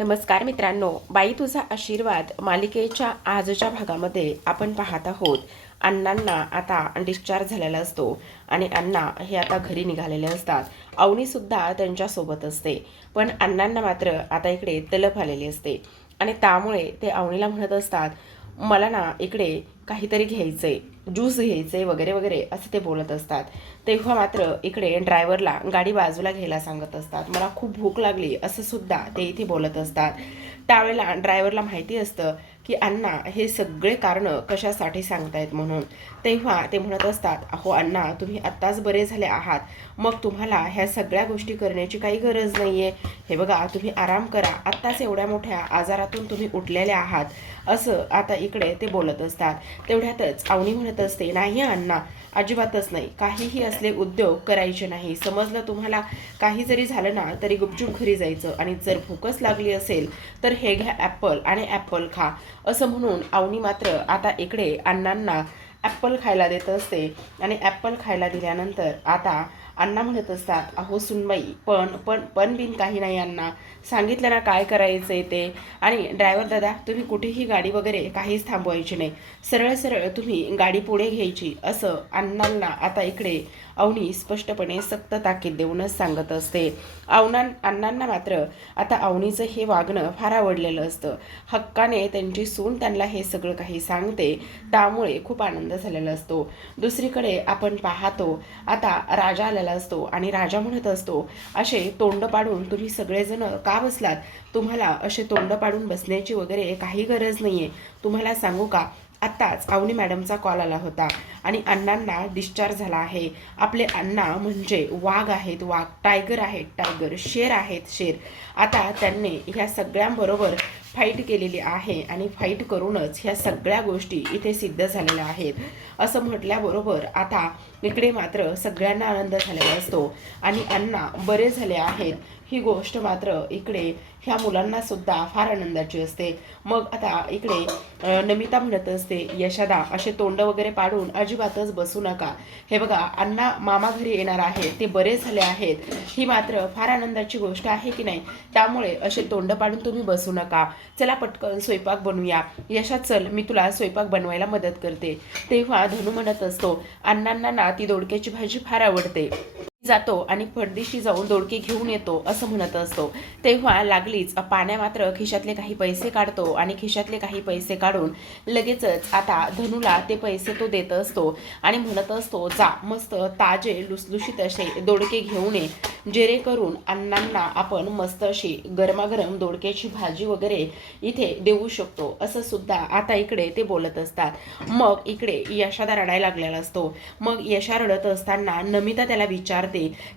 नमस्कार मित्रांनो, बाई तुझा आशीर्वाद मालिकेच्या आजच्या भागामध्ये आपण पाहत आहोत. अण्णांना आता डिस्चार्ज झालेला असतो आणि अण्णा हे आता घरी निघालेले असतात. अवनीसुद्धा त्यांच्यासोबत असते, पण अण्णांना मात्र आता इकडे तलफ आलेली असते आणि त्यामुळे ते अवनीला म्हणत असतात, मला ना इकडे काहीतरी घ्यायचंय, ज्यूस घ्यायचंय वगैरे वगैरे असं ते बोलत असतात. तेव्हा मात्र इकडे ड्रायव्हरला गाडी बाजूला घ्यायला सांगत असतात. मला खूप भूक लागली असं सुद्धा ते इथे बोलत असतात. त्यावेळेला ड्रायव्हरला माहिती असतं की अण्णा हे सगळे कारणं कशासाठी सांगतायत म्हणून. तेव्हा ते म्हणत असतात, अहो अण्णा, तुम्ही आत्ताच बरे झाले आहात, मग तुम्हाला ह्या सगळ्या गोष्टी करण्याची काही गरज नाही आहे. हे बघा, तुम्ही आराम करा, आत्ताच एवढ्या मोठ्या आजारातून तुम्ही उठलेले आहात असं आता इकडे ते बोलत असतात. तेवढ्यातच अवनी म्हणत असते, नाही अण्णा, अजिबातच नाही, काहीही असले उद्योग करायचे नाही, समजलं तुम्हाला. काही जरी झालं ना तरी गुपचूप घरी जायचं आणि जर भूकच लागली असेल तर हे घ्या ॲपल आणि ॲपल खा असं म्हणून अवनी मात्र आता इकडे अण्णांना ॲपल खायला देत असते. आणि ॲपल खायला दिल्यानंतर आता अण्णा म्हणत असतात, अहो सुनबाई, पण पण पण बिन काही नाही अण्णा, सांगितलं ना काय करायचं आहे ते. आणि ड्रायव्हर दादा, तुम्ही कुठेही गाडी वगैरे काहीच थांबवायची नाही, सरळ सरळ तुम्ही गाडी पुढे घ्यायची असं अण्णांना आता इकडे अवनी स्पष्टपणे सक्त ताकीद देऊनच सांगत असते. अण्णांना मात्र आता अवनीचं हे वागणं फार आवडलेलं असतं. हक्काने त्यांची सून त्यांना हे सगळं काही सांगते, त्यामुळे खूप आनंद झालेला असतो. दुसरीकडे आपण पाहतो आता राजा आलेला असतो आणि राजा म्हणत असतो, असे तोंड पाडून तुम्ही सगळेजण का बसलात? तुम्हाला असे तोंड पाडून बसण्याची वगैरे काही गरज नाही आहे. तुम्हाला सांगू का, आत्ताच अवनी मॅडमचा कॉल आला होता आणि अण्णांना डिस्चार्ज झाला आहे. आपले अण्णा म्हणजे वाघ आहेत वाघ, टायगर आहेत टायगर, शेर आहेत शेर. आता त्यांनी ह्या सगळ्यांबरोबर फाईट केलेली आहे आणि फाईट करूनच ह्या सगळ्या गोष्टी इथे सिद्ध झालेल्या आहेत असं म्हटल्याबरोबर आता इकडे मात्र सगळ्यांना आनंद झालेला असतो आणि अण्णा बरे झाले आहेत ही गोष्ट मात्र इकडे ह्या मुलांना सुद्धा फार आनंदाची असते. मग आता इकडे नमिता म्हणत असते, यशोदा, असे तोंड वगैरे पाडून अजिबातच बसू नका. हे बघा, अण्णा मामा घरी येणार आहे, ते बरे झाले आहेत, ही मात्र फार आनंदाची गोष्ट आहे की नाही. त्यामुळे असे तोंड पाडून तुम्ही बसू नका. चला पटकन स्वयंपाक बनवूया. यशा, चल मी तुला स्वयंपाक बनवायला मदत करते. तेव्हा धनू म्हणत असतो, अण्णांना ना ती दोडक्याची भाजी फार आवडते, जातो आणि परदेशी जाऊन दोडके घेऊन येतो असं म्हणत असतो. तेव्हा लागलीच पाण्या मात्र खिशातले काही पैसे काढतो आणि खिशातले काही पैसे काढून लगेचच आता धनूला ते पैसे तो देत असतो आणि म्हणत असतो, जा मस्त ताजे लुसलुशीत असे दोडके घेऊन ये, जेणेकरून अण्णांना आपण मस्त अशी गरमागरम दोडक्याची भाजी वगैरे इथे देऊ शकतो असं सुद्धा आता इकडे ते बोलत असतात. मग इकडे यशोदा रडायला लागलेला असतो. मग यशा रडत असताना नमिता त्याला विचारते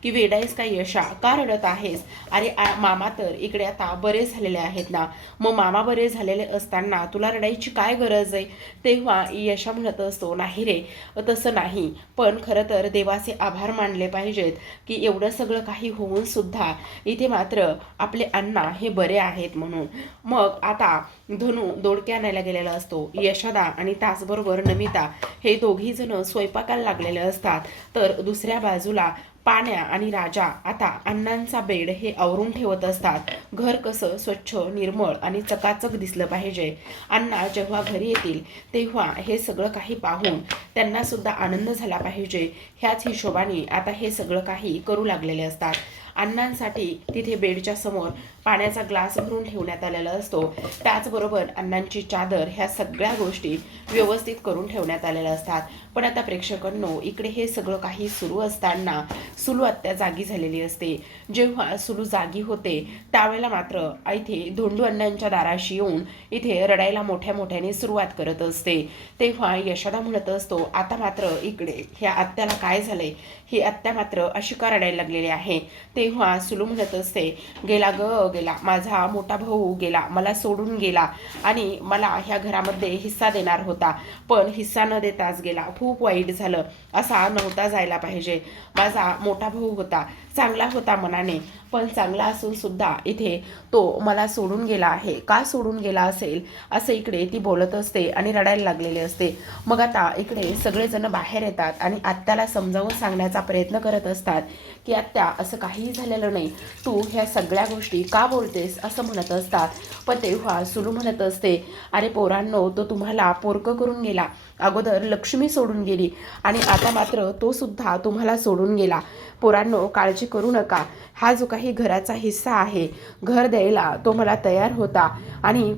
की वेडाईस का यशा, का रडत आहेस? अरे मामा तर इकडे आता बरे झालेले आहेत ना, मग मामा बरे झालेले असताना तुला रडायची काय गरज आहे? तेव्हा यशा म्हणत असतो, नाही रे, तसं नाही, पण खरं तर देवाचे आभार मानले पाहिजेत की एवढं सगळं काही होऊन सुद्धा इथे मात्र आपले अण्णा हे बरे आहेत म्हणून. मग आता धनू दोडके आणायला गेलेला असतो. यशोदा आणि त्याचबरोबर नमिता हे दोघी जण स्वयंपाकाला लागलेले असतात. तर दुसऱ्या बाजूला पाण्या आणि राजा आता अण्णांचा बेड हे आवरून ठेवत असतात. घर कसं स्वच्छ, निर्मळ आणि चकाचक दिसलं पाहिजे. अण्णा जेव्हा घरी येतील तेव्हा हे सगळं काही पाहून त्यांना सुद्धा आनंद झाला पाहिजे, ह्याच हिशोबाने आता हे सगळं काही करू लागलेले असतात. अण्णांसाठी तिथे बेडच्या समोर पाण्याचा ग्लास भरून ठेवण्यात आलेला असतो. त्याचबरोबर अण्णांची चादर, ह्या सगळ्या गोष्टी व्यवस्थित करून ठेवण्यात आलेल्या असतात. पण आता प्रेक्षकांनो, इकडे हे सगळं काही सुरू असताना सुलू आत्या जागी झालेली असते. जेव्हा सुलू जागी होते त्यावेळेला मात्र इथे धोंडू अण्णांच्या दाराशी येऊन इथे रडायला मोठ्या मोठ्याने सुरुवात करत असते. तेव्हा यशोदा म्हणत असतो, आता मात्र इकडे ह्या आत्याला काय झालंय, ही आत्या मात्र अशी का रडायला लागलेली आहे? तेव्हा सुलू म्हणत असते, गेला ग गेला, माझा मोठा भाऊ गेला, मला सोडून गेला आणि मला ह्या घरामध्ये हिस्सा देणार होता, पण हिस्सा न देताच गेला, खूप वाईट झालं, असा नव्हता जायला पाहिजे. माझा मोठा भाऊ होता, चांगला होता मनाने, पण चांगला असून सुद्धा इथे तो मला सोडून गेला आहे. का सोडून गेला असेल असं इकडे ती बोलत असते आणि रडायला लागलेली असते. मग आता इकडे सगळेजण बाहेर येतात आणि आत्याला समजावून सांगण्याचा प्रयत्न करत असतात की आत्या, असं काहीही झालेलं नाही, तू ह्या सगळ्या गोष्टी का बोलतेस असं म्हणत असतात. पण तेव्हा सुलू म्हणत असते, अरे पोरांनो, तो तुम्हाला पोरकं करून गेला. अगोदर लक्ष्मी सोडून गेली आणि आता मात्र तो सुद्धा तुम्हाला सोडून गेला. पोरांनो, काळजी करू नका. हा जो काही घराचा हिस्सा आहे, घर द्यायला तो मला तयार होता आणि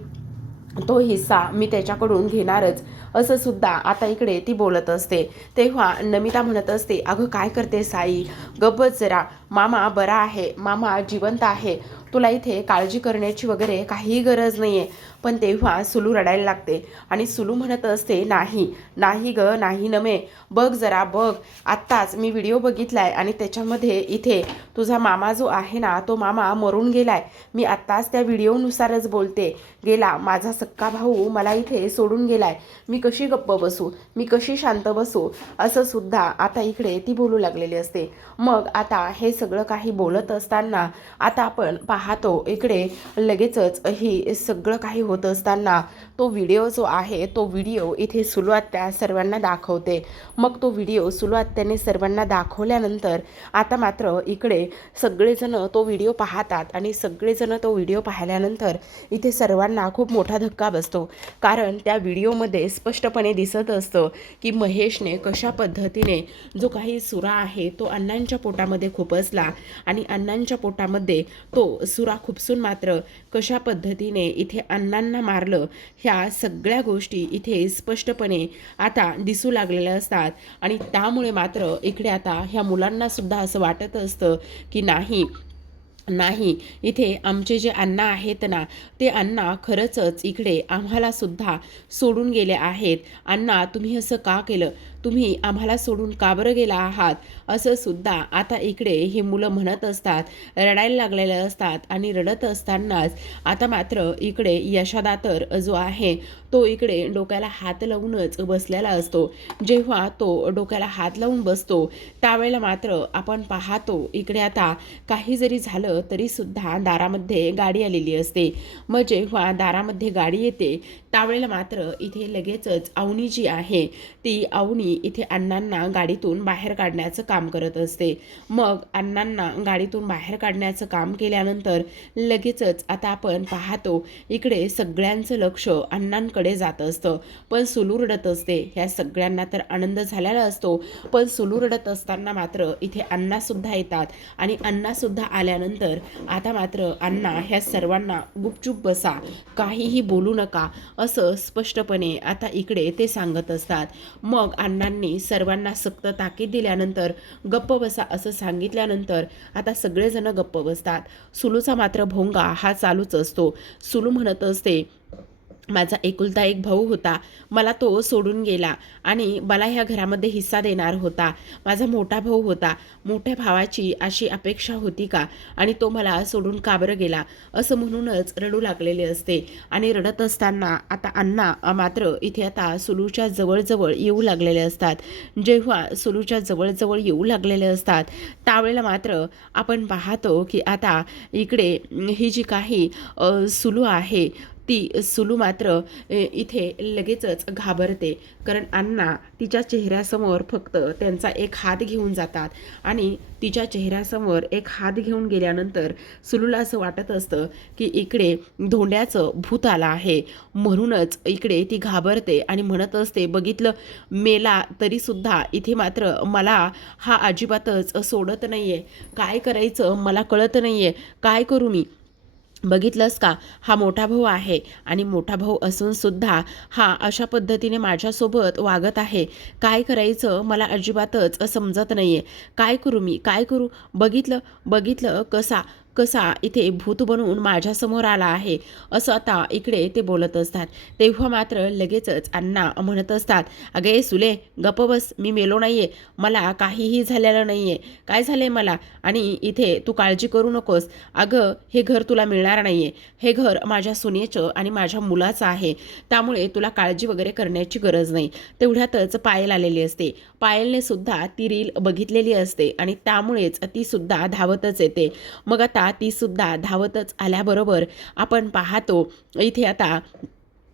तो हिस्सा मी त्याच्याकडून घेणारच असं सुद्धा आता इकडे ती बोलत असते. तेव्हा नमिता म्हणत असते, अगं काय करते साई, गप्पच जरा. मामा बरा आहे, मामा जिवंत आहे, तुला इथे काळजी करण्याची वगैरे काहीही गरज नाही आहे. पण तेव्हा सुलू रडायला लागते आणि सुलू म्हणत असते, नाही नाही ग, नाही नमे, बघ जरा बघ. आत्ताच मी व्हिडिओ बघितलाय आणि त्याच्यामध्ये इथे तुझा मामा जो आहे ना, तो मामा मरून गेलाय. मी आत्ताच त्या व्हिडिओनुसारच बोलते. गेला माझा सक्का भाऊ, मला इथे सोडून गेलाय. मी कशी गप्प बसू, मी कशी शांत बसू असं सुद्धा आता इकडे ती बोलू लागलेली असते. मग आता हे सगळं काही बोलत असताना आता आपण पाहतो इकडे लगेचच ही सगळं काही होत असताना तो व्हिडिओ जो आहे, तो व्हिडिओ इथे सुलू आत्या सर्वांना दाखवते. मग तो व्हिडिओ सुलू आत्याने सर्वांना दाखवल्यानंतर आता मात्र इकडे सगळेजण तो व्हिडिओ पाहतात आणि सगळेजण तो व्हिडिओ पाहिल्यानंतर इथे सर्वांना खूप मोठा धक्का बसतो. कारण त्या व्हिडिओमध्ये स्पष्टपणे दिसत असतं की महेशने कशा पद्धतीने जो काही सुरा आहे तो अण्णांच्या पोटामध्ये खुपसला आणि अण्णांच्या पोटामध्ये तो सुरा खुपसून मात्र कशा पद्धतीने इथे अण्णांना मारलं, ह्या सगळ्या गोष्टी इथे स्पष्टपणे आता दिसू लागलेल्या असतात. आणि त्यामुळे मात्र इकडे आता ह्या मुलांना सुद्धा असं वाटत असतं की नाही, इथे आमचे जे अण्णा आहेत ना, ते अण्णा खरंच इकडे आम्हाला सुद्धा सोडून गेले आहेत. अण्णा, तुम्ही असं का केलं, तुम्ही आम्हाला सोडून का बरं गेला आहात, असं सुद्धा आता इकडे ही मुलं म्हणत असतात, रडायला लागलेले असतात. आणि रडत असतानाच आता मात्र इकडे यशोदा तर जो आहे तो इकडे डोक्याला हात लावूनच बसलेला असतो. जेव्हा तो डोक्याला हात लावून बसतो त्यावेळेला मात्र आपण पाहतो इकडे आता काही जरी झालं तरी सुद्धा दारामध्ये गाडी आलेली असते. मग जेव्हा दारामध्ये गाडी येते त्यावेळेला मात्र इथे लगेचच अवनी जी आहे ती अवनी इथे अण्णांना गाडीतून बाहेर काढण्याचं काम करत असते. मग अण्णांना गाडीतून बाहेर काढण्याचं काम केल्यानंतर लगेचच आता आपण पाहतो इकडे सगळ्यांचं लक्ष अण्णांकडे जात असतं. पण सुलू रडत असते. ह्या सगळ्यांना तर आनंद झालेला असतो, पण सुलू रडत असताना मात्र इथे अण्णासुद्धा येतात आणि अण्णासुद्धा आल्यानंतर आता मात्र अण्णा ह्या सर्वांना गुपचूप बसा, काहीही बोलू नका असं स्पष्टपणे आता इकडे ते सांगत असतात. मग अण्णांनी सर्वांना सक्त ताकीद दिल्यानंतर गप्प बसा असं सांगितल्यानंतर आता सगळेजण गप्प बसतात. सुलूचा मात्र भोंगा हा चालूच असतो. सुलू म्हणत असते, माझा एकुलता एक भाऊ होता, मला तो सोडून गेला आणि मला ह्या घरामध्ये हिस्सा देणार होता. माझा मोठा भाऊ होता, मोठ्या भावाची अशी अपेक्षा होती का, आणि तो मला सोडून का बरं गेला, असं म्हणूनच रडू लागलेले असते. आणि रडत असताना आता अण्णा मात्र इथे आता सुलूच्या जवळजवळ येऊ लागलेले असतात. जेव्हा सुलूच्या जवळजवळ येऊ लागलेले असतात त्यावेळेला मात्र आपण पाहतो की आता इकडे ही जी काही सुलू आहे ती सुलू मात्र इथे लगेचच घाबरते. कारण अण्णा तिच्या चेहऱ्यासमोर फक्त त्यांचा एक हात घेऊन जातात आणि तिच्या चेहऱ्यासमोर एक हात घेऊन गेल्यानंतर सुलूला असं वाटत असतं की इकडे धोंड्याचं भूत आलं आहे. म्हणूनच इकडे ती घाबरते आणि म्हणत असते, बघितलं, मेला तरीसुद्धा इथे मात्र मला हा अजिबातच सोडत नाही आहे. काय करायचं मला कळत नाही आहे, काय करू मी. बघितलंस का, हा मोठा भाऊ आहे आणि मोठा भाऊ असून सुद्धा हा अशा पद्धतीने माझ्यासोबत वागत आहे. काय करायचं मला अजिबातच समजत नाही आहे. काय करू मी, काय करू. बघितलं कसा कसा इथे भूत बनवून माझ्यासमोर आला आहे, असं आता इकडे ते बोलत असतात. तेव्हा मात्र लगेचच अण्णा म्हणत असतात, अगे सुले गप्प बस, मी मेलो नाहीये, मला काहीही झालेलं नाहीये. काय झालंय मला, आणि इथे तू काळजी करू नकोस. अगं हे घर तुला मिळणार नाहीये, हे घर माझ्या सुनेचं आणि माझ्या मुलाचं आहे, त्यामुळे तुला काळजी वगैरे करण्याची गरज नाही. तेवढ्यातच पायल आलेली असते. पायलने सुद्धा ती रील बघितलेली असते आणि त्यामुळेच ती सुद्धा धावतच येते. मग आता ती सुद्धा धावतच आल्याबरोबर आपण पाहतो इथे आता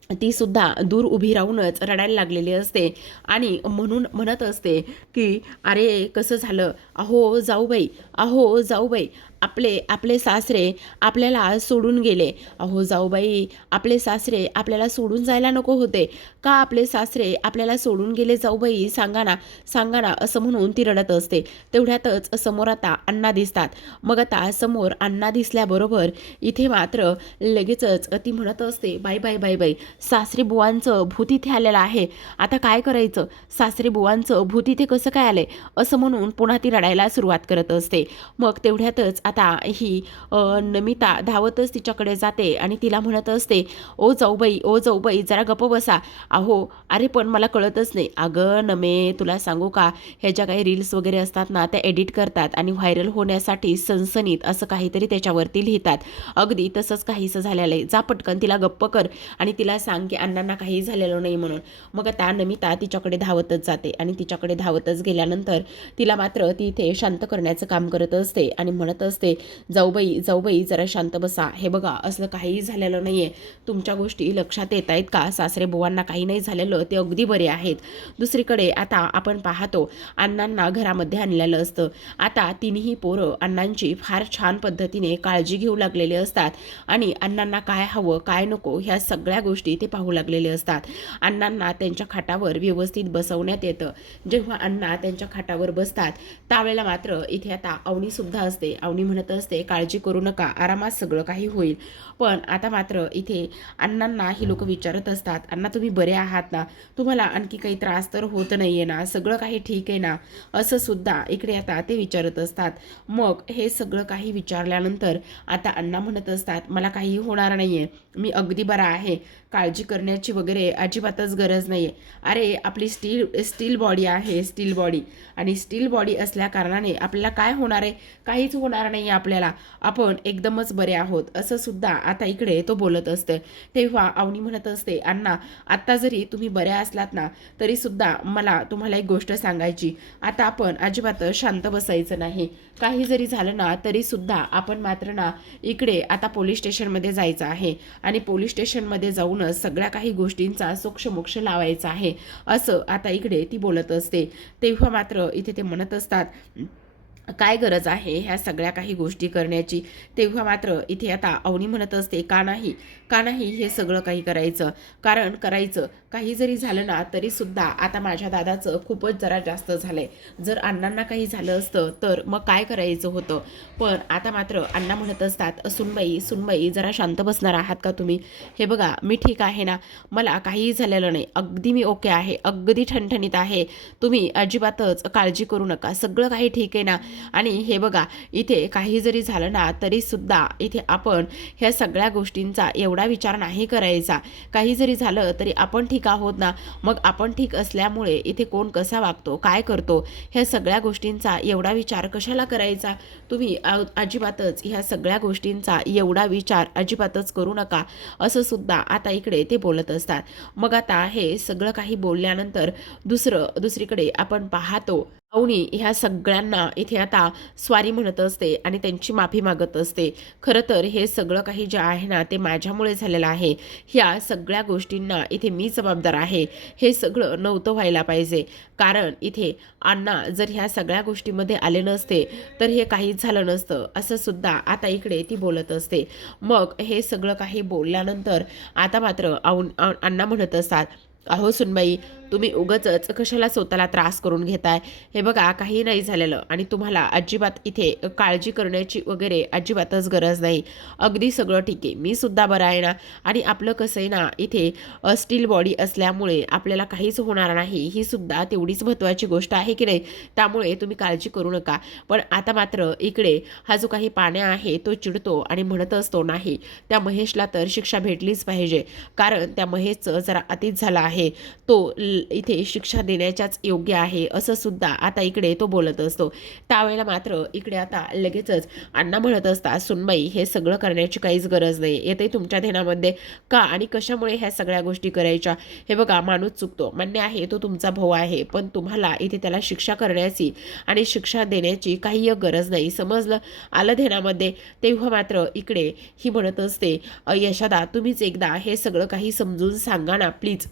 ती सुद्धा दूर उभी राहूनच रडायला लागलेली असते आणि म्हणून म्हणत असते की अरे कसं झालं, अहो जाऊबाई, अहो जाऊबाई, आपले आपले सासरे आपल्याला सोडून गेले. अहो जाऊबाई, आपले सासरे आपल्याला सोडून जायला नको होते का? आपले सासरे आपल्याला सोडून गेले जाऊबाई, सांगा ना, सांगा ना, असं म्हणून ती रडत असते. तेवढ्यातच समोर आता अण्णा दिसतात. मग आता समोर अण्णा दिसल्याबरोबर इथे मात्र लगेचच ती म्हणत असते, बाई बाई बाई बाई, सासरी बुवांचं भूत इथे आलेलं आहे, आता काय करायचं, सासरी बुवांचं भूत इथे कसं काय आलंय, असं म्हणून पुन्हा ती रडायला सुरुवात करत असते. मग तेवढ्यातच आता ही नमिता धावतच तिच्याकडे जाते आणि तिला म्हणत असते, ओ जाऊबाई, ओ जाऊबाई, जरा गप्प बसा. अहो अरे पण मला कळतच नाही. अगं नमे, तुला सांगू का, ह्या ज्या काही रील्स वगैरे असतात ना, त्या एडिट करतात आणि व्हायरल होण्यासाठी सनसनीत असं काहीतरी त्याच्यावरती लिहितात. अगदी तसंच काहीसं झालेलं आहे. जा पटकन तिला गप्प कर आणि तिला सांग की अण्णांना काही झालेलं नाही म्हणून. मग त्या नमिता तिच्याकडे धावतच जाते आणि तिच्याकडे धावतच गेल्यानंतर तिला मात्र ती इथे शांत करण्याचं काम करत असते आणि म्हणत असते, जाऊबाई, जाऊबाई, जरा शांत बसा. हे बघा, असलं काहीही झालेलं नाहीये. तुमच्या गोष्टी लक्षात येत आहेत का? सासरे बुवांना काही नाही झालेलं, ते अगदी बरे आहेत. दुसरीकडे आता आपण पाहतो अण्णांना घरामध्ये आणलेलं असतं. आता तिन्ही पोरं अण्णांची फार छान पद्धतीने काळजी घेऊ लागलेले असतात आणि अण्णांना काय हवं काय नको ह्या सगळ्या गोष्टी ते पाहू लागलेले असतात. अण्णांना त्यांच्या खाटावर व्यवस्थित बसवण्यात येतं. जेव्हा अण्णा त्यांच्या खाटावर बसतात त्यावेळेला मात्र इथे आता अवनी सुद्धा असते. अवनी म्हणत असते, काळजी करू नका, आरामात सगळं काही होईल. पण आता मात्र इथे अण्णांना ही लोक विचारत असतात, अण्णा तुम्ही बरे आहात ना, तुम्हाला आणखी काही त्रास तर होत नाहीये ना, सगळं काही ठीक आहे ना, असं सुद्धा इकडे आता ते विचारत असतात. मग हे सगळं काही विचारल्यानंतर आता अण्णा म्हणत असतात, मला काही होणार नाहीये, मी अगदी बरा आहे, काळजी करण्याची वगैरे अजिबातच गरज नाही आहे. अरे आपली स्टील बॉडी आहे, स्टील बॉडी, आणि स्टील बॉडी असल्या कारणाने आपल्याला काय होणार आहे, काहीच होणार नाही आपल्याला, आपण एकदमच बरे आहोत, असं सुद्धा आता इकडे तो बोलत असते. तेव्हा अवनी म्हणत असते, अण्णा आत्ता जरी तुम्ही बऱ्या असलात ना तरी सुद्धा मला तुम्हाला एक गोष्ट सांगायची, आता आपण अजिबात शांत बसायचं नाही. काही जरी झालं ना तरी सुद्धा आपण मात्र ना इकडे आता पोलीस स्टेशनमध्ये जायचं आहे आणि पोलीस स्टेशनमध्ये जाऊनच सगळ्या काही गोष्टींचा सोक्षमोक्ष लावायचा आहे, असं आता इकडे ती बोलत असते. तेव्हा मात्र इथे ते म्हणत असतात, काय गरज आहे ह्या सगळ्या काही गोष्टी करण्याची. तेव्हा मात्र इथे आता अवनी म्हणत असते, का नाही, का नाही हे सगळं काही करायचं, कारण करायचं, काही जरी झालं ना तरी सुद्धा आता माझ्या दादाचं खूपच जरा जास्त झालंय. जर अण्णांना काही झालं असतं तर मग काय करायचं होतं. पण आता मात्र अण्णा म्हणत असतात, सुनबाई, सुनबाई, जरा शांत बसणार आहात का तुम्ही. हे बघा मी ठीक आहे ना, मला काहीही झालेलं नाही, अगदी मी ओके आहे, अगदी ठणठणीत आहे, तुम्ही अजिबातच काळजी करू नका, सगळं काही ठीक आहे ना. आणि हे बघा इथे काही जरी झालं ना तरी सुद्धा इथे आपण ह्या सगळ्या गोष्टींचा एवढा विचार नाही करायचा. काही जरी झालं तरी आपण ठीक आहोत ना, मग आपण ठीक असल्यामुळे इथे कोण कसा वागतो, काय करतो, ह्या सगळ्या गोष्टींचा एवढा विचार कशाला करायचा. तुम्ही अजिबातच ह्या सगळ्या गोष्टींचा एवढा विचार अजिबातच करू नका, असं सुद्धा आता इकडे ते बोलत असतात. मग आता हे सगळं काही बोलल्यानंतर दुसरीकडे आपण पाहतो अवनी ह्या सगळ्यांना इथे आता स्वारी म्हणत असते आणि त्यांची माफी मागत असते. खरं तर हे सगळं काही जे आहे ना ते माझ्यामुळे झालेलं आहे, ह्या सगळ्या गोष्टींना इथे मी जबाबदार आहे, हे सगळं नव्हतं व्हायला पाहिजे. कारण इथे अण्णा जर ह्या सगळ्या गोष्टीमध्ये आले नसते तर हे काहीच झालं नसतं, असं सुद्धा आता इकडे ती बोलत असते. मग हे सगळं काही बोलल्यानंतर आता मात्र अण्णा म्हणत असतात, अहो सुनबाई, तुम्ही उगाचच कशाला स्वतःला त्रास करून घेताय. हे बघा, काही नाही झालेलं आणि तुम्हाला अजिबात इथे काळजी करण्याची वगैरे अजिबातच गरज नाही. अगदी सगळं ठीक आहे. मी सुद्धा बरं आहे ना. आणि आपलं कसं आहे ना, इथे स्टील बॉडी असल्यामुळे आपल्याला काहीच होणार नाही, ही सुद्धा तेवढीच महत्त्वाची गोष्ट आहे की नाही. त्यामुळे तुम्ही काळजी करू नका. पण आता मात्र इकडे हा जो काही पाण्या आहे तो चिडतो आणि म्हणत असतो, नाही, त्या महेशला तर शिक्षा भेटलीच पाहिजे, कारण त्या महेशचं जरा अतीत झाला आहे, तो इथे शिक्षा देण्याच्याच योग्य आहे, असं सुद्धा आता इकडे तो बोलत असतो. त्यावेळेला मात्र इकडे आता लगेचच अण्णा म्हणत असतात, सुनबाई, हे सगळं करण्याची काहीच गरज नाही. येते तुमच्या ध्यानामध्ये का आणि कशामुळे ह्या सगळ्या गोष्टी करायच्या. हे बघा, माणूस चुकतो, मान्य आहे, तो तुमचा भाऊ आहे, पण तुम्हाला इथे त्याला शिक्षा करण्याची आणि शिक्षा देण्याची काही गरज नाही. समजलं, आलं ध्यानामध्ये. तेव्हा मात्र इकडे ही म्हणत असते, यशोदा, तुम्हीच एकदा हे सगळं काही समजून सांगा ना प्लीज,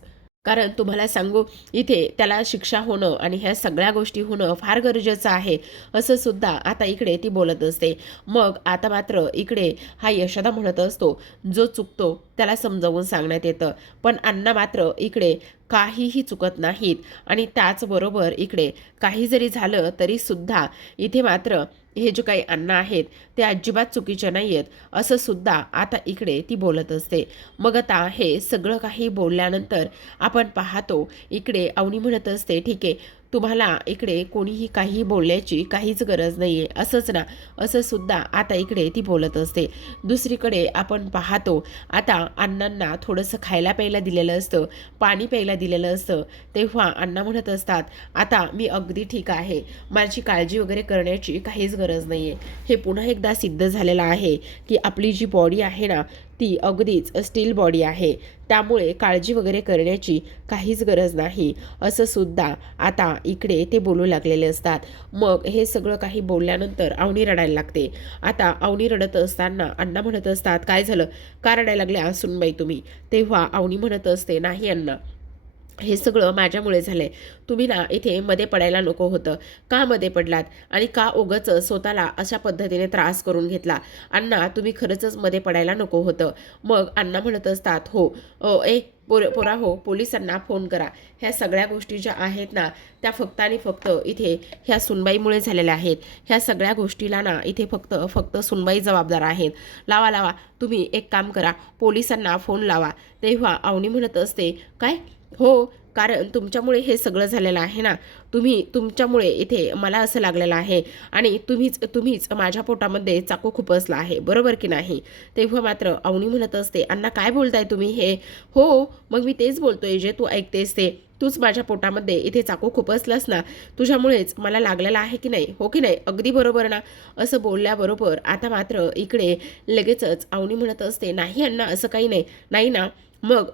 कारण तुम्हाला सांगू, इथे त्याला शिक्षा होणं आणि ह्या सगळ्या गोष्टी होणं फार गरजेचं आहे, असं सुद्धा आता इकडे ती बोलत असते. मग आता मात्र इकडे हा यशोदा म्हणत असतो, जो चुकतो त्याला समजावून सांगण्यात येतं, पण अण्णा मात्र इकडे काहीही चुकत नाहीत. आणि त्याचबरोबर इकडे काही जरी झालं तरी सुद्धा इथे मात्र हे जे काही अण्णा आहेत ते अजिबात चुकीचे नाही आहेत, असं सुद्धा आता इकडे ती बोलत असते. मग आता हे सगळं काही बोलल्यानंतर आपण पाहतो इकडे अवनी म्हणत असते, ठीक आहे, तुम्हाला इकडे कोणीही काही बोलण्याची काहीच गरज नाही आहे, असंच ना, असं सुद्धा आता इकडे ती बोलत असते. दुसरीकडे आपण पाहतो आता अण्णांना थोडंसं खायला प्यायला दिलेलं असतं, पाणी प्यायला दिलेलं असतं. तेव्हा अण्णा म्हणत असतात, आता मी अगदी ठीक आहे, माझी काळजी वगैरे करण्याची काहीच गरज नाही आहे. हे पुन्हा एकदा सिद्ध झालेलं आहे की आपली जी बॉडी आहे ना, ती अगदीच स्टील बॉडी आहे, त्यामुळे काळजी वगैरे करण्याची काहीच गरज नाही, असं सुद्धा आता इकडे ते बोलू लागलेले असतात. मग हे सगळं काही बोलल्यानंतर अवनी रडायला लागते. आता अवनी रडत असताना अण्णा म्हणत असतात, काय झालं, का रडायला लागल्या सुनबाई तुम्ही. तेव्हा अवनी म्हणत असते, नाही अण्णा, हे सगळं माझ्यामुळे झालंय. तुम्ही ना इथे मध्ये पडायला नको होतं. का मध्ये पडलात आणि का उगाच स्वतःला अशा पद्धतीने त्रास करून घेतला. अण्णा, तुम्ही खरंच मध्ये पडायला नको होतं. मग अण्णा म्हणत असतात, हो, पोरा हो, पोलिसांना फोन करा. ह्या सगळ्या गोष्टी ज्या आहेत ना, त्या फक्त आणि फक्त इथे ह्या सुनबाईमुळे झालेल्या आहेत. ह्या सगळ्या गोष्टीला ना इथे फक्त सुनबाई जबाबदार आहेत. लावा, तुम्ही एक काम करा, पोलिसांना फोन लावा. तेव्हा अवनी म्हणत असते, काय, हो, कारण तुमच्यामुळे हे सगळं झालेलं आहे ना, तुमच्यामुळे इथे मला असं लागलेलं आहे आणि तुम्हीच माझ्या पोटामध्ये चाकू खुपसला आहे, बरोबर की नाही. तेव्हा मात्र अवनी म्हणत असते, अण्णा, काय बोलताय तुम्ही हे. हो, मग मी तेच बोलतोय जे तू ऐकतेस ते. तूच माझ्या पोटामध्ये इथे चाकू खुपसलास ना, तुझ्यामुळेच मला लागलेला आहे की नाही, हो की नाही, अगदी बरोबर ना. असं बोलल्याबरोबर आता मात्र इकडे लगेचच अवनी म्हणत असते, नाही अण्णा, असं काही नाही ना. मग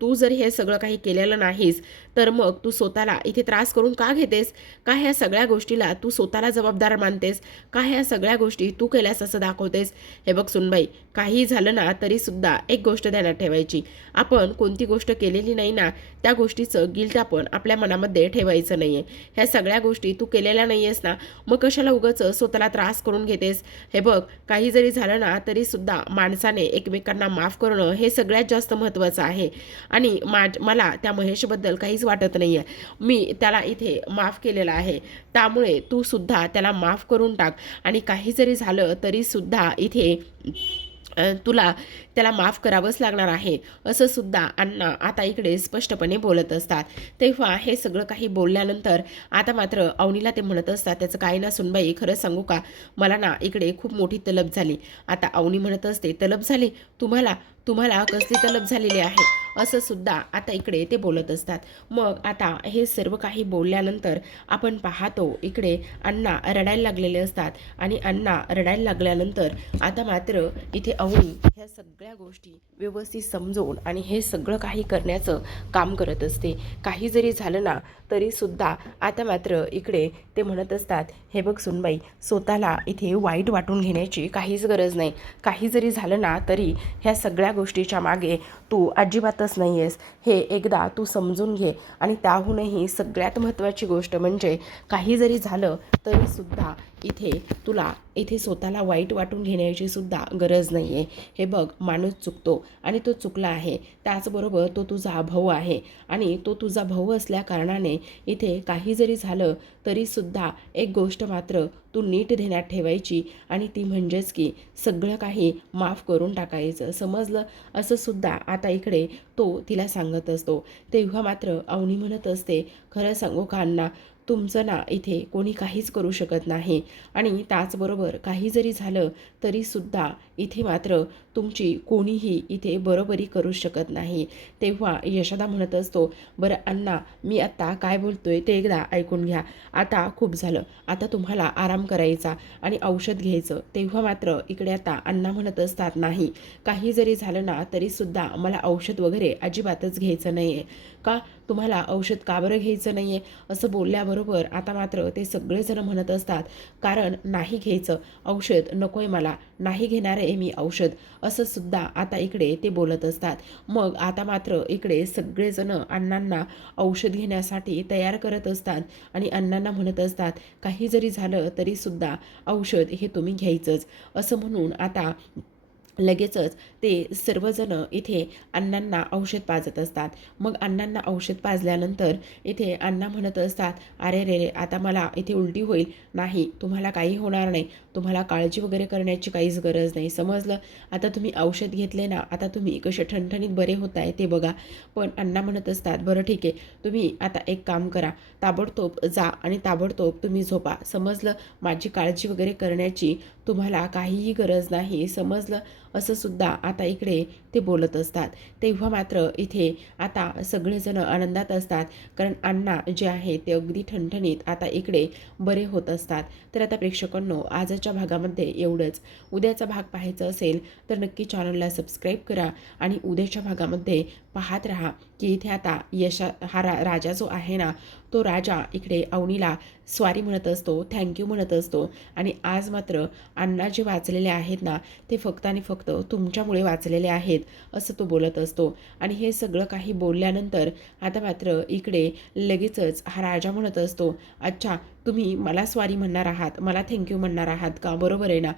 तू जर हे सगळं काही केलेलं नाहीस तर मग तू स्वतःला इथे त्रास करून का घेतेस. का ह्या सगळ्या गोष्टीला तू स्वतःला जबाबदार मानतेस. का ह्या सगळ्या गोष्टी तू केल्यास असं दाखवतेस. हे बघ सुनबाई, काही झालं ना तरी सुद्धा एक गोष्ट ध्यानात ठेवायची, आपण कोणती गोष्ट केलेली नाही ना, त्या गोष्टीचं गिल्ट आपण आपल्या मनामध्ये ठेवायचं नाही आहे. ह्या सगळ्या गोष्टी तू केलेल्या नाही आहेस ना, मग कशाला उगाच स्वतःला त्रास करून घेतेस. हे बघ, काही जरी झालं ना तरी सुद्धा माणसाने एकमेकांना माफ करणं हे सगळ्यात जास्त महत्त्वाचं आहे. आणि मला त्या महेशबद्दल काहीच वाटत नाही आहे. मी त्याला इथे माफ केलेलं आहे, त्यामुळे तू सुद्धा त्याला माफ करून टाक. आणि काही जरी झालं तरी सुद्धा इथे तुला त्याला माफ करावंच लागणार आहे, असं सुद्धा अण्णा आता इकडे स्पष्टपणे बोलत असतात. तेव्हा हे सगळं काही बोलल्यानंतर आता मात्र अवनीला ते म्हणत असतात, त्याचं काय ना सुनबाई, खरंच सांगू का, मला ना इकडे खूप मोठी तलब झाली. आता अवनी म्हणत असते, तलब झाली तुम्हाला कसली तलब झालेली आहे, असं सुद्धा आता इकडे ते बोलत असतात. मग आता हे सर्व काही बोलल्यानंतर आपण पाहतो इकडे अण्णा रडायला लागलेले असतात. आणि अण्णा रडायला लागल्यानंतर आता मात्र इथे अवनी ह्या सगळ्या गोष्टी व्यवस्थित समजून आणि हे सगळं काही करण्याचं काम करत असते. काही जरी झालं ना तरी सुद्धा आता मात्र इकडे ते म्हणत असतात, हे बघ सुनबाई, स्वतःला इथे वाईट वाटून घेण्याची काहीच गरज नाही. काही जरी झालं ना तरी ह्या सगळ्या गोष्टीच्या मागे तू अजिबातच नाही आहेस, हे एकदा तू समजून घे. आणि त्याहूनही सगळ्यात महत्त्वाची गोष्ट म्हणजे काही जरी झालं तरी सुद्धा इथे तुला इथे स्वतःला वाईट वाटून घेण्याची सुद्धा गरज नाही आहे. हे बघ, माणूस चुकतो आणि तो चुकला आहे. त्याचबरोबर तो तुझा भाऊ आहे आणि तो तुझा भाऊ असल्या कारणाने इथे काही जरी झालं तरीसुद्धा एक गोष्ट मात्र तू नीट ध्यानात ठेवायची आणि ती म्हणजेच की सगळं काही माफ करून टाकायचं, समजलं? असं सुद्धा आता इकडे तो तिला सांगत असतो. तेव्हा मात्र अवनी म्हणत असते, खरं सांगू का अण्णा, तुमचं ना इथे कोणी काहीच करू शकत नाही आणि त्याचबरोबर काही जरी झालं तरीसुद्धा इथे मात्र तुमची कोणीही इथे बरोबरी करू शकत नाही. तेव्हा यशोदा म्हणत असतो, बरं अण्णा, मी आत्ता काय बोलतोय ते एकदा ऐकून घ्या. आता खूप झालं, आता तुम्हाला आराम करायचा आणि औषध घ्यायचं. तेव्हा मात्र इकडे आता अण्णा म्हणत असतात, नाही, काही जरी झालं ना तरीसुद्धा मला औषध वगैरे अजिबातच घ्यायचं नाही आहे. का तुम्हाला औषध का बरं घ्यायचं नाही आहे? असं बोलल्याबरोबर आता मात्र ते सगळेजण म्हणत असतात, कारण नाही घ्यायचं औषध, नको आहे मला, नाही घेणार आहे मी औषध, असं सुद्धा आता इकडे ते बोलत असतात. मग आता मात्र इकडे सगळेजण अण्णांना औषध घेण्यासाठी तयार करत असतात आणि अण्णांना म्हणत असतात, काही जरी झालं तरीसुद्धा औषध हे तुम्ही घ्यायचंच, असं म्हणून आता लगेचच ते सर्वजण इथे अण्णांना औषध पाजत असतात. मग अण्णांना औषध पाजल्यानंतर इथे अण्णा म्हणत असतात, अरे रे रे, आता मला इथे उलटी होईल. नाही, तुम्हाला काही होणार नाही, तुम्हाला काळजी वगैरे करण्याची काहीच गरज नाही, समजलं? आता तुम्ही औषध घेतले ना, आता तुम्ही कसे ठणठणीत बरे होत आहे ते बघा. पण अण्णा म्हणत असतात, बरं ठीक आहे, तुम्ही आता एक काम करा, ताबडतोब जा आणि ताबडतोब तुम्ही झोपा, समजलं? माझी काळजी वगैरे करण्याची तुम्हाला काहीही गरज नाही, समजलं? असं सुद्धा आता इकडे ते बोलत असतात. तेव्हा मात्र इथे आता सगळेजण आनंदात असतात, कारण अण्णा जे आहे ते अगदी ठणठणीत आता इकडे बरे होत असतात. तर आता प्रेक्षकांनो, आजच्या भागामध्ये एवढंच. उद्याचा भाग पाहायचा असेल तर नक्की चॅनलला सबस्क्राईब करा आणि उद्याच्या भागामध्ये पाहत राहा की इथे आता हा राजा जो आहे ना, तो राजा इकडे अवनीला स्वारी म्हणत असतो, थँक्यू म्हणत असतो आणि आज मात्र अण्णा जे वाचलेले आहेत ना, ते फक्त आणि फक्त तुमच्यामुळे वाचलेले आहेत, असं तो बोलत असतो. आणि हे सगळं काही बोलल्यानंतर आता मात्र इकडे लगेचच हा राजा म्हणत असतो, अच्छा, तुम्ही मला स्वारी म्हणणार आहात, मला थँक्यू म्हणणार आहात का? बरोबर आहे ना?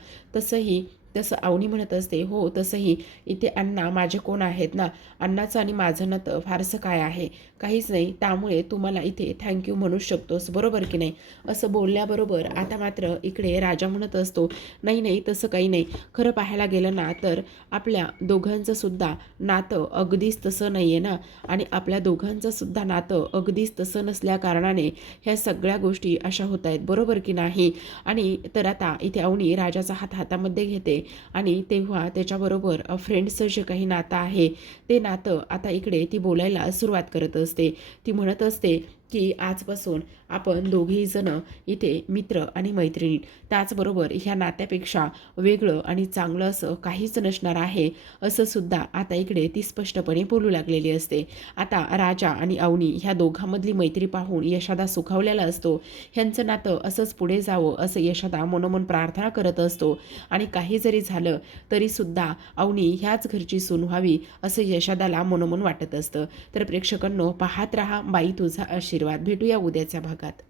तसं अवनी म्हणत असते, हो, तसंही इथे अण्णा माझे कोण आहेत ना, अण्णाचं आणि माझं नातं फारसं काय आहे, काहीच नाही, त्यामुळे तू मला इथे थँक्यू म्हणू शकतोस, बरोबर की नाही? असं बोलल्याबरोबर आता मात्र इकडे राजा म्हणत असतो, नाही नाही, तसं काही नाही, खरं पाहायला गेलं ना तर आपल्या दोघांचं सुद्धा नातं अगदीच तसं नाही आहे ना, आणि आपल्या दोघांचं सुद्धा नातं अगदीच तसं नसल्या कारणाने ह्या सगळ्या गोष्टी अशा होत आहेत, बरोबर की नाही? आणि तर आता इथे अवनी राजाचा हात हातामध्ये घेते आणि तेव्हा त्याच्याबरोबर फ्रेंड्सचं जे काही नातं आहे ते नातं आता इकडे ती बोलायला सुरुवात करत असते. ती म्हणत असते की आजपासून आपण दोघेही जण इथे मित्र आणि मैत्रिणी, त्याचबरोबर ह्या नात्यापेक्षा वेगळं आणि चांगलं असं काहीच नसणार आहे, असं सुद्धा आता इकडे ती स्पष्टपणे बोलू लागलेली असते. आता राजा आणि अवनी ह्या दोघांमधली मैत्री पाहून यशोदा सुखावलेला असतो. ह्यांचं नातं असंच पुढे जावं असं यशोदा मनोमन प्रार्थना करत असतो आणि काही जरी झालं तरीसुद्धा अवनी ह्याच घरची सून व्हावी असं यशोदाला मनोमन वाटत असतं. तर प्रेक्षकांनो, पाहत रहा बाई तुझा आशीर्वाद. भेटूया उद्याच्या भागात.